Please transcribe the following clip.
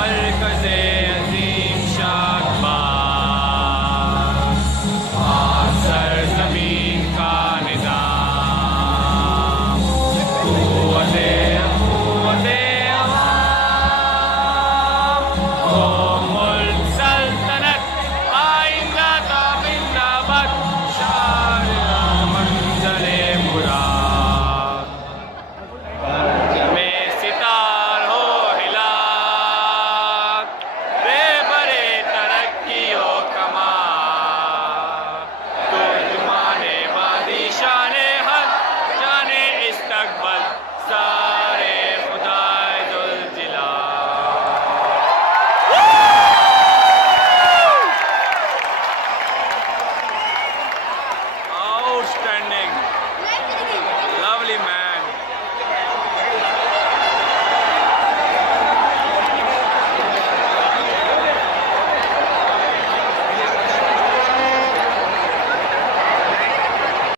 मरकज़े अज़ीम शाकबाज आसर ज़मीन का निज़ाम क़ुव्वते अवाम हो मुल्क सल्तनत आइंदा ता जिंदाबाद शारिया मंज़िले मुराद में सितार हो हिलाक बेबरे तरक्की हो कमाल तुर्जुमाने वादी शाने हक जाने इस्तकबल सा